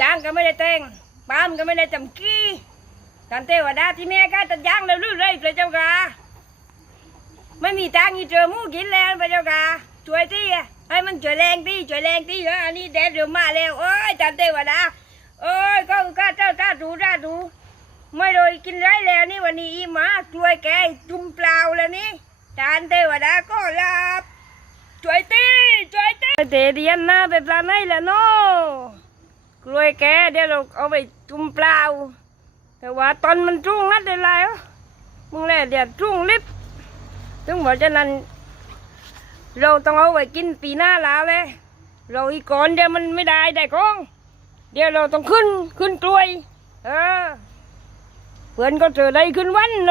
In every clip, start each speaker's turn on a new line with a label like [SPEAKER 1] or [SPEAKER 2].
[SPEAKER 1] ยางก็ไม่ได้แต่งปาล์มก็ไม่ได้จำกี้กันเทวดาที่แม่ก็ตัดยางแล้วลื่นเลยพระเจ้าค่ะไม่มีตังค์อีเจอหมูกินแล้วพระเจ้าค่ะช่วยที่ให้มันช่วยแรงที่ช่วยแรงที่เอออันนี้แดดเดี๋ยวมาแล้วโอ้ยจันเทวดาโอ้ยก็ก็เจ้าจ้าดูจ้าดูไม่โดยกินไรแล้วนี่วันนี้อีหมาช่วยแกจุ่มเปล่าแล้วนี่จานเทวดาก็รับช่วยตีช่วยตีเตเดียนหน้าไปปลาไหนแล้วเนาะ กล้วยแกเดี๋ยวเราเอาไปจุ่มเปล่าแต่ว่าตอนมันจุ่งนัดได้ไรวะมึงแหละเดี๋ยวจุ่งลิบถึงบอกฉะนั้น เราต้องเอาไว้กินปีหน้าแล้วเลยเราอีกก่อนเดี๋ยวมันไม่ได้ได้ของเดี๋ยวเราต้องขึ้นขึ้นกล้วย เออเพื่อนก็เจอได้ขึ้นวันโน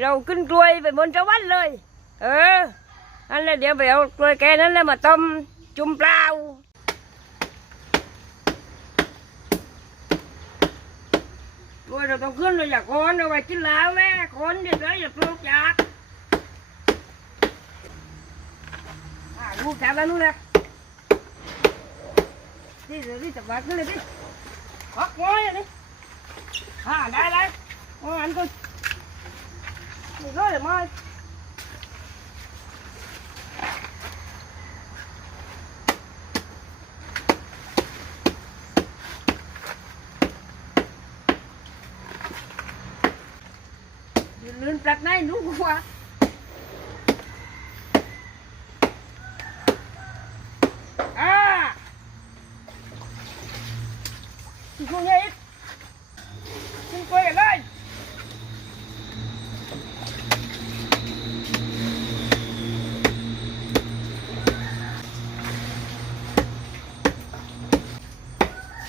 [SPEAKER 1] เราขึ้นกล้วยไปบนสวรรค์เลย เออนั่นแหละเดี๋ยวไปเอากล้วยแกนั้นแหละมาต้มจุ่มเปล่ากล้ วยเราต้องขึ้นเลยอยากคนเราไปกินแล้วแม่โคนเดี๋ยวอย่าปลูกยากอาลูกจับแล้วนู่นะนี่เดี๋ยวนี่จับวัดขึ้นเลยพี่ฮักไว้อันนี้อ่าได้เลยโอ้อันก็นี่ก็เลยมา ลื่นปลักไหนรู้ว่าอ่าที่คุยังขึ้นกล้วยกันเลย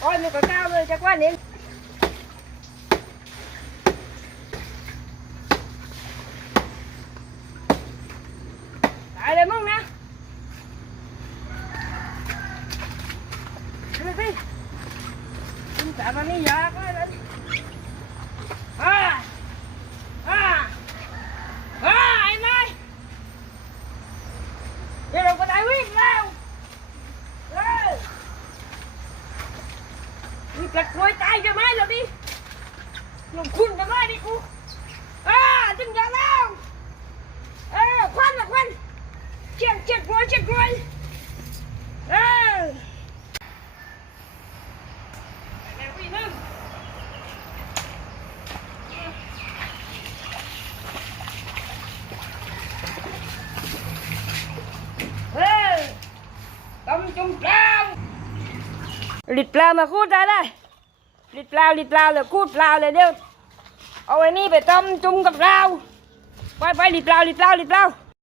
[SPEAKER 1] โอ้ยมันก็ก้าวเลยจากว่านี้ตาย เลยมึงนะดูสิมึงแต่มันนี่ยากเลยอ่าอ่าอ่าไอ้นายเดี๋ยวเราก็ได้วิ่งแล้วเออมีกระโวยตายจะไหมเหรอดิลงคุณจะไหมดิกูอ่าถึงอยาแล้วเออควันละควันเช็คเช็คกรวยเช็คกรวยเออไปแล้ววิ่งหนึ่ง เฮ้ย ต้มจุ่มเปล่าลิดเปล่ามาคูดได้เลยลิดเปล่าลิดเปล่าเลยคูดเปล่าเลยเดี๋ยวเอาไอ้นี่ไปต้มจุ่มกับเราไปไปลิดเปล่าลิดเปล่าลิดเปล่า